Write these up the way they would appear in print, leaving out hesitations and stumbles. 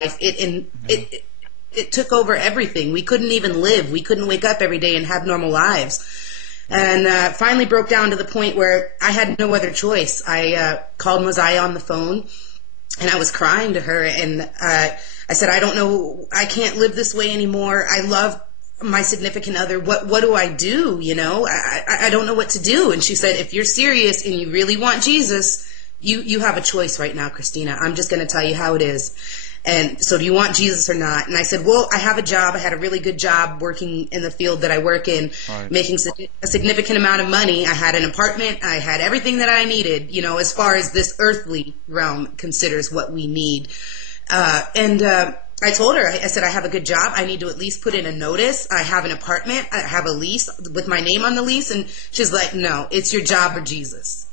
It took over everything. We couldn't even live. We couldn't wake up every day and have normal lives. And finally broke down to the point where I had no other choice. I called Moziah on the phone, and I was crying to her, and I said, I don't know, I can't live this way anymore. I love my significant other. What do I do? You know, I don't know what to do. And she said, if you're serious and you really want Jesus, you have a choice right now, Christina. I'm just going to tell you how it is. And so do you want Jesus or not? And I said, well, I have a job. I had a really good job working in the field that I work in, right, making a significant amount of money. I had an apartment. I had everything that I needed, you know, as far as this earthly realm considers what we need. I told her, I said, I have a good job. I need to at least put in a notice. I have an apartment. I have a lease with my name on the lease. And she's like, no, it's your job or Jesus.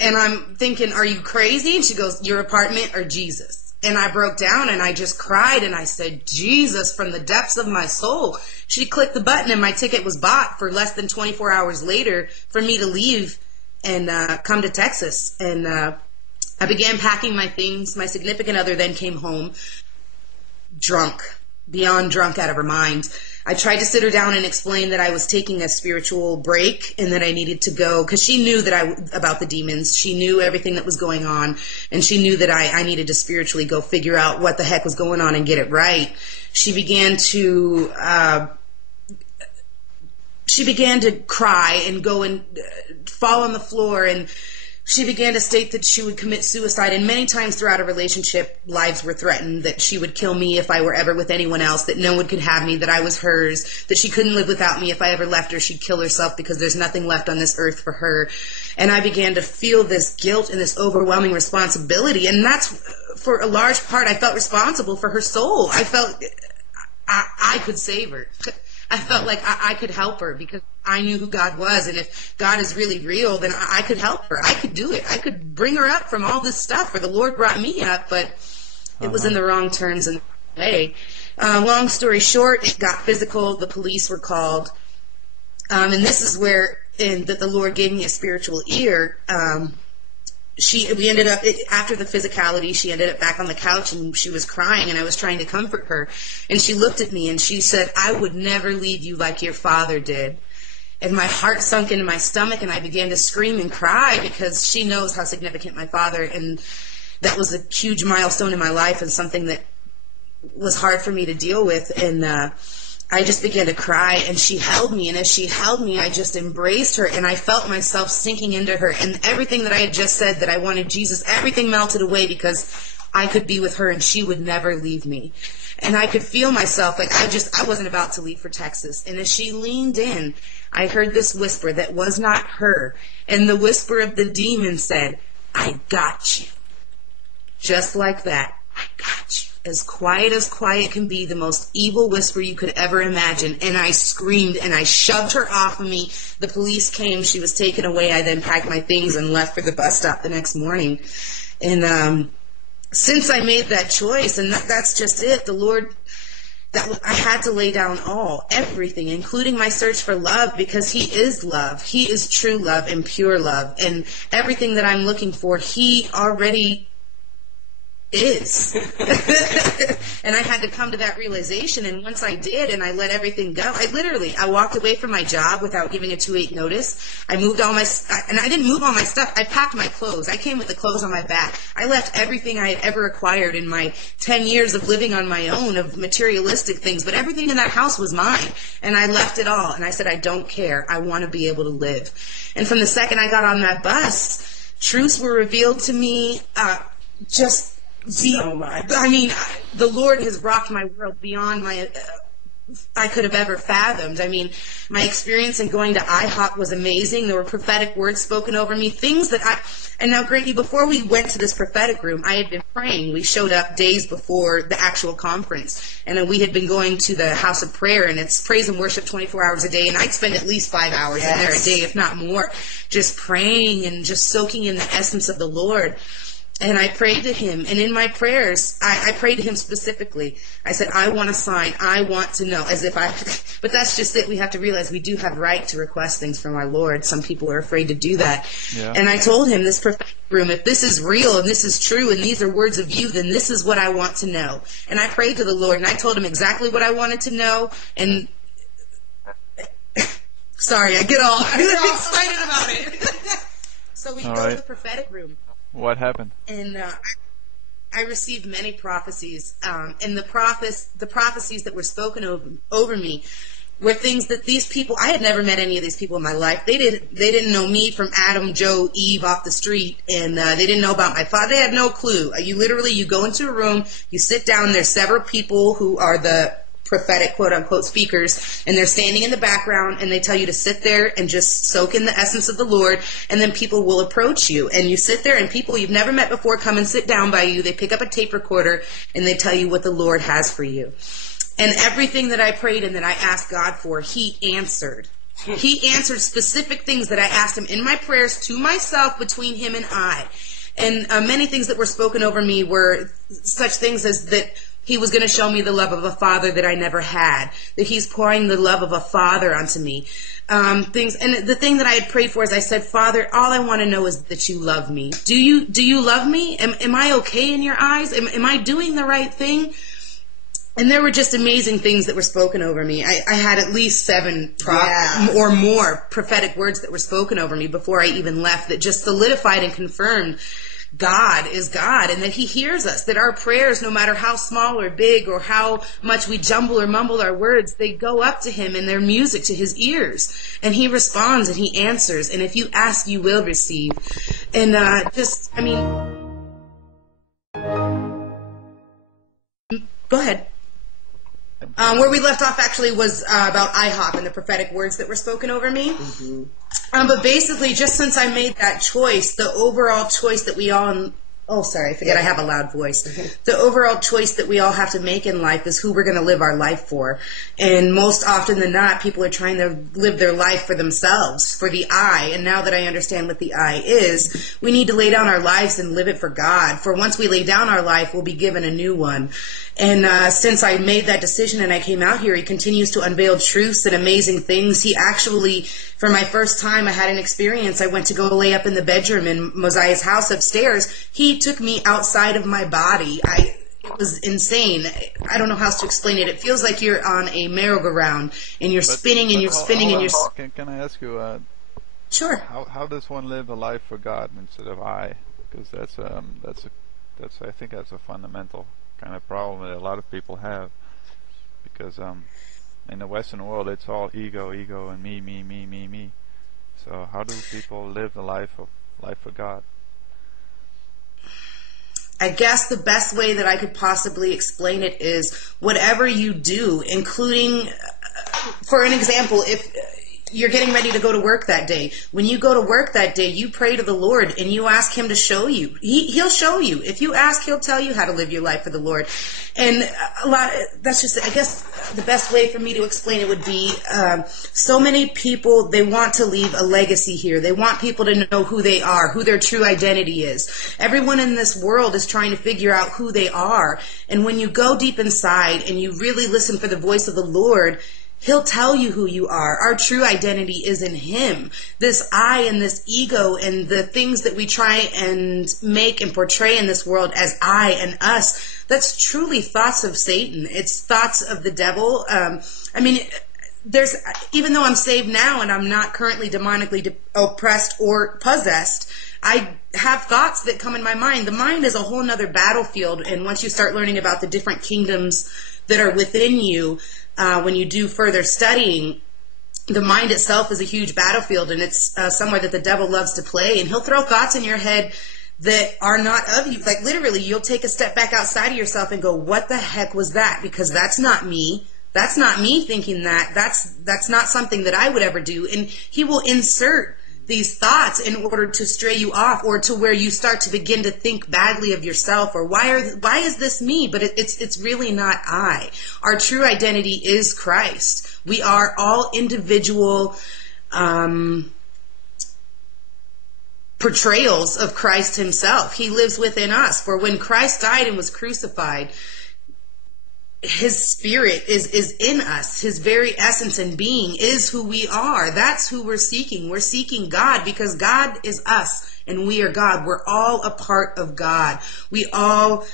And I'm thinking, are you crazy? And she goes, your apartment or Jesus? And I broke down and I just cried and I said, Jesus, from the depths of my soul. She clicked the button and my ticket was bought for less than 24 hours later for me to leave and come to Texas. And I began packing my things. My significant other then came home drunk, beyond drunk, out of her mind. I tried to sit her down and explain that I was taking a spiritual break and that I needed to go, because she knew that about the demons. She knew everything that was going on, and she knew that I needed to spiritually go figure out what the heck was going on and get it right. She began to cry and go and fall on the floor, and she began to state that she would commit suicide, and many times throughout a relationship, lives were threatened, that she would kill me if I were ever with anyone else, that no one could have me, that I was hers, that she couldn't live without me. If I ever left her, she'd kill herself because there's nothing left on this earth for her. And I began to feel this guilt and this overwhelming responsibility, and that's, for a large part, I felt responsible for her soul. I felt I could save her. I felt like I could help her because I knew who God was, and if God is really real, then I could help her. I could do it. I could bring her up from all this stuff, or the Lord brought me up, but it was in the wrong turns and way. Long story short, it got physical. The police were called, and this is where that the Lord gave me a spiritual ear. We ended up, after the physicality, she ended up back on the couch and she was crying, and I was trying to comfort her. And she looked at me and she said, I would never leave you like your father did. And my heart sunk into my stomach, and I began to scream and cry because she knows how significant my father, and that was a huge milestone in my life and something that was hard for me to deal with. And I just began to cry, and she held me, and as she held me, I just embraced her, and I felt myself sinking into her, and everything that I had just said, that I wanted Jesus, everything melted away because I could be with her and she would never leave me. And I could feel myself like I wasn't about to leave for Texas. And as she leaned in, I heard this whisper that was not her, and the whisper of the demon said, I got you. Just like that, I got you. As quiet can be, the most evil whisper you could ever imagine. And I screamed and I shoved her off of me. The police came. She was taken away. I then packed my things and left for the bus stop the next morning. And since I made that choice, and that's just it, the Lord, I had to lay down everything, including my search for love, because He is love. He is true love and pure love. And everything that I'm looking for, He already is. And I had to come to that realization, and once I did, and I let everything go, I walked away from my job without giving a 2-8 notice. I moved and I didn't move all my stuff. I packed my clothes. I came with the clothes on my back. I left everything I had ever acquired in my 10 years of living on my own, of materialistic things, but everything in that house was mine, and I left it all, and I said, I don't care. I want to be able to live. And from the second I got on that bus, truths were revealed to me, the Lord has rocked my world beyond I could have ever fathomed. I mean, my experience in going to IHOP was amazing. There were prophetic words spoken over me, things that and now Grady, before we went to this prophetic room, I had been praying. We showed up days before the actual conference, and then we had been going to the house of prayer, and it's praise and worship 24 hours a day, and I'd spend at least 5 hours in there a day, if not more, just praying and just soaking in the essence of the Lord. And I prayed to him, and in my prayers, I prayed to him specifically. I said, I want a sign. I want to know, as if but that's just it. We have to realize we do have right to request things from our Lord. Some people are afraid to do that. Yeah. And I told him, this prophetic room, if this is real and this is true and these are words of you, then this is what I want to know. And I prayed to the Lord, and I told him exactly what I wanted to know. And sorry, I get all excited about it. So we go to the prophetic room. What happened? And I received many prophecies, and the prophecies that were spoken over me were things that these people, I had never met any of these people in my life. They didn't know me from Adam, Joe, Eve off the street, and they didn't know about my father. They had no clue. You go into a room, you sit down, there's several people who are the prophetic quote-unquote speakers, and they're standing in the background, and they tell you to sit there and just soak in the essence of the Lord, and then people will approach you, and you sit there, and people you've never met before come and sit down by you. They pick up a tape recorder, and they tell you what the Lord has for you. And everything that I prayed and that I asked God for, He answered. He answered specific things that I asked Him in my prayers to myself, between Him and I. And many things that wwere spoken over me were such things as that He was going to show me the love of a father that I never had, that He's pouring the love of a father onto me. Things, and the thing that I had prayed for is I said, Father, all I want to know is that you love me. Do you love me? Am I okay in your eyes? Am I doing the right thing? And there were just amazing things that were spoken over me. I had at least 7 or more prophetic words that were spoken over me before I even left that just solidified and confirmed God is God, and that He hears us, that our prayers, no matter how small or big or how much we jumble or mumble our words, they go up to Him and they're music to His ears, and He responds and He answers, and if you ask, you will receive. And go ahead. Where we left off actually was about IHOP and the prophetic words that were spoken over me. Mm-hmm. But basically, just since I made that choice, the overall choice that we all... Oh, sorry, I forget I have a loud voice. The overall choice that we all have to make in life is who we're going to live our life for. And most often than not, people are trying to live their life for themselves, for the I. And now that I understand what the I is, we need to lay down our lives and live it for God. For once we lay down our life, we'll be given a new one. And since I made that decision and I came out here, He continues to unveil truths and amazing things. He actually, for my first time, I had an experience. I went to go lay up in the bedroom in Moziah's house upstairs. He took me outside of my body. It was insane. I don't know how else to explain it. It feels like you're on a merry-go-round and you're spinning and you're spinning and you're... Can I ask you? Sure. How does one live a life for God instead of I? Because that's I think that's a fundamental kind of problem that a lot of people have. Because in the Western world, it's all ego, and me. So how do people live the life for God? I guess the best way that I could possibly explain it is whatever you do, including, for an example, if you're getting ready to go to work that day. When you go to work that day, you pray to the Lord and you ask Him to show you. He'll show you. If you ask, He'll tell you how to live your life for the Lord. And that's just, I guess, the best way for me to explain it would be, so many people, they want to leave a legacy here. They want people to know who they are, who their true identity is. Everyone in this world is trying to figure out who they are. And when you go deep inside and you really listen for the voice of the Lord, He'll tell you who you are. Our true identity is in Him. This I and this ego and the things that we try and make and portray in this world as I and us, that's truly thoughts of Satan. It's thoughts of the devil. Even though I'm saved now and I'm not currently demonically oppressed or possessed, I have thoughts that come in my mind. The mind is a whole nother battlefield, and once you start learning about the different kingdoms that are within you, when you do further studying, the mind itself is a huge battlefield, and it's somewhere that the devil loves to play, and he'll throw thoughts in your head that are not of you. Like literally, you'll take a step back outside of yourself and go, what the heck was that? Because that's not me. That's not me thinking that. That's not something that I would ever do. And he will insert these thoughts in order to stray you off, or to where you start to begin to think badly of yourself, or why is this me? But it's really not I. Our true identity is Christ. We are all individual portrayals of Christ himself. He lives within us. For when Christ died and was crucified, his spirit is in us. His very essence and being is who we are. That's who we're seeking. We're seeking God because God is us and we are God. We're all a part of God. We all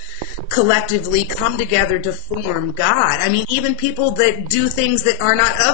collectively come together to form God. I mean, even people that do things that are not of